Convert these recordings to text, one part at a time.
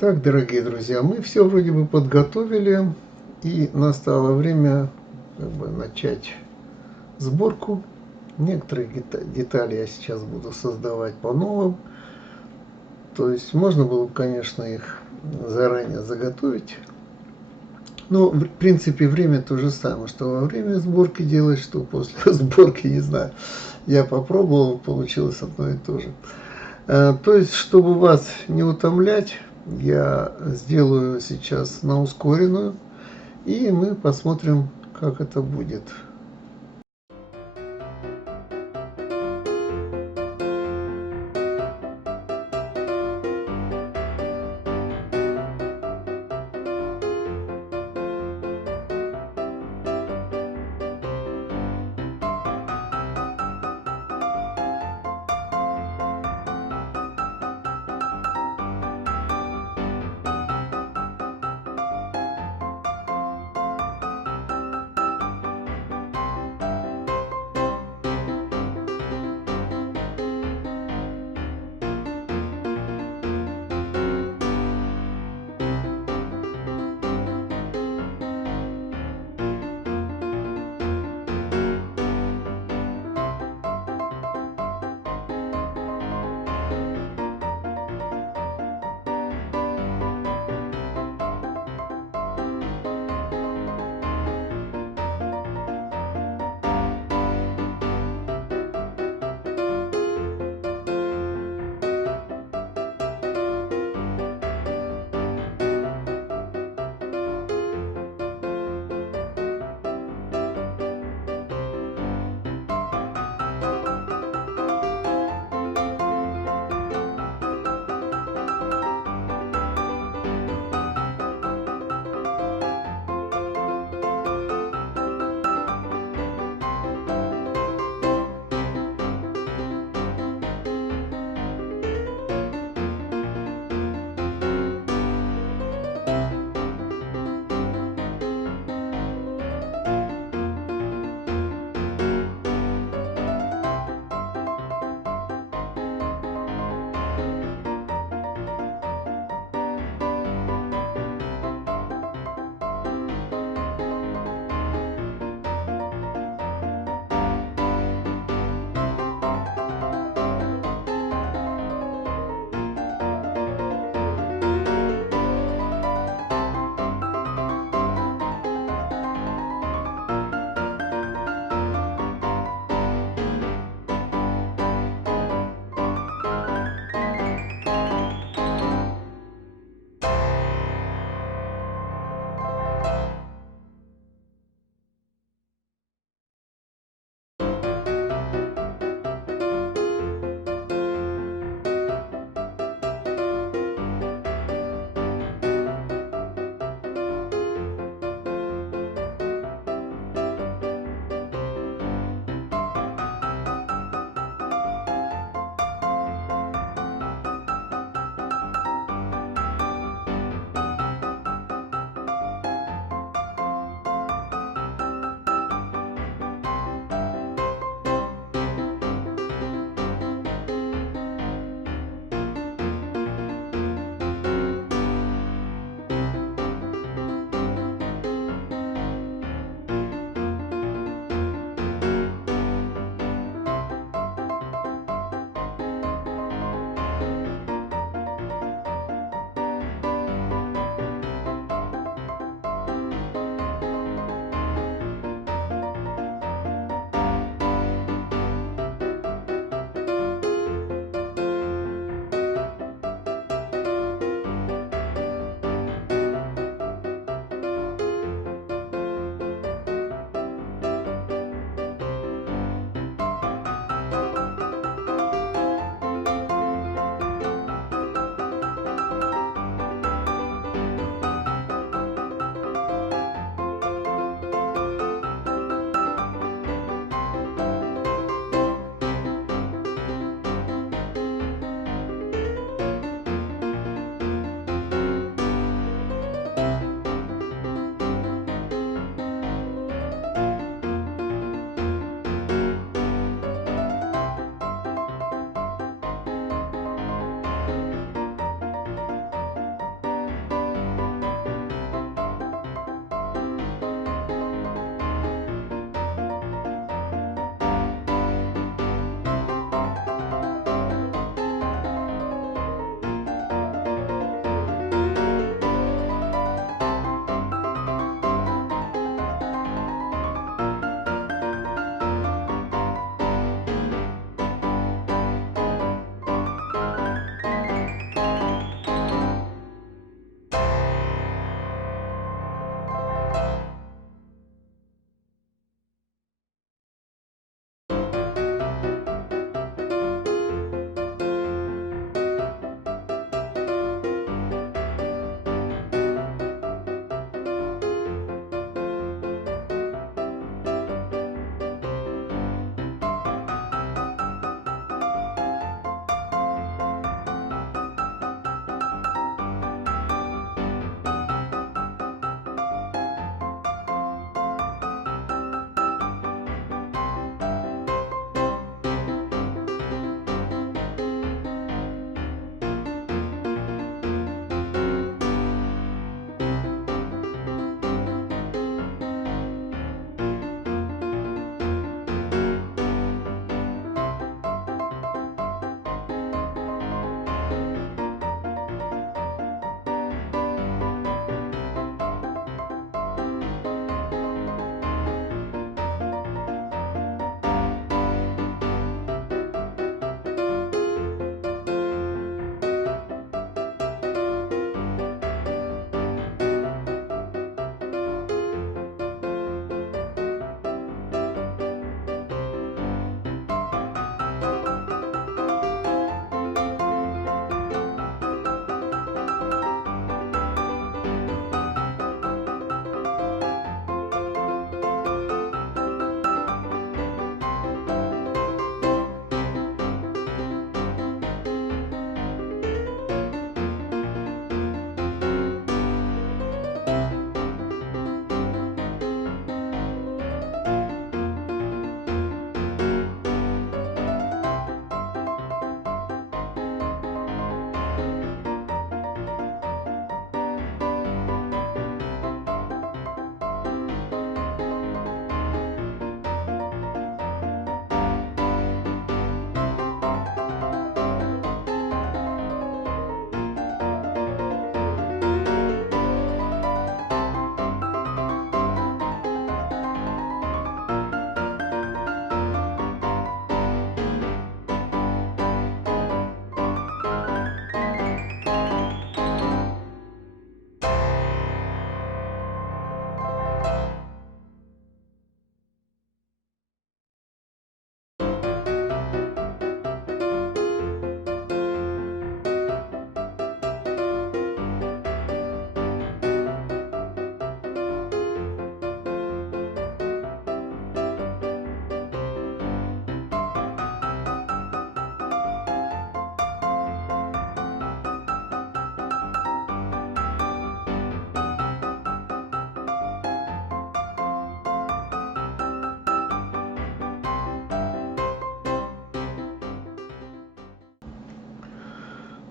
Так, дорогие друзья, мы все вроде бы подготовили, и настало время начать сборку. Некоторые детали я сейчас буду создавать по новым. То есть можно было бы, конечно, их заранее заготовить. Но, в принципе, время то же самое, что во время сборки делать, что после сборки, не знаю. Я попробовал, получилось одно и то же. То есть, чтобы вас не утомлять, я сделаю сейчас на ускоренную, и мы посмотрим, как это будет.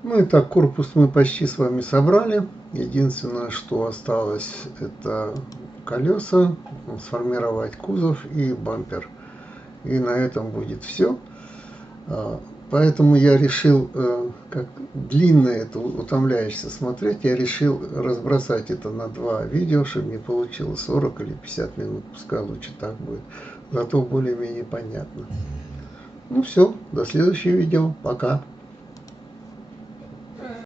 Ну и так, корпус мы почти с вами собрали. Единственное, что осталось, это колеса, сформировать кузов и бампер. И на этом будет все. Поэтому я решил, как длинно это утомляешься смотреть, я решил разбросать это на два видео, чтобы не получилось 40 или 50 минут, пускай лучше так будет. Зато более-менее понятно. Ну все, до следующего видео, пока.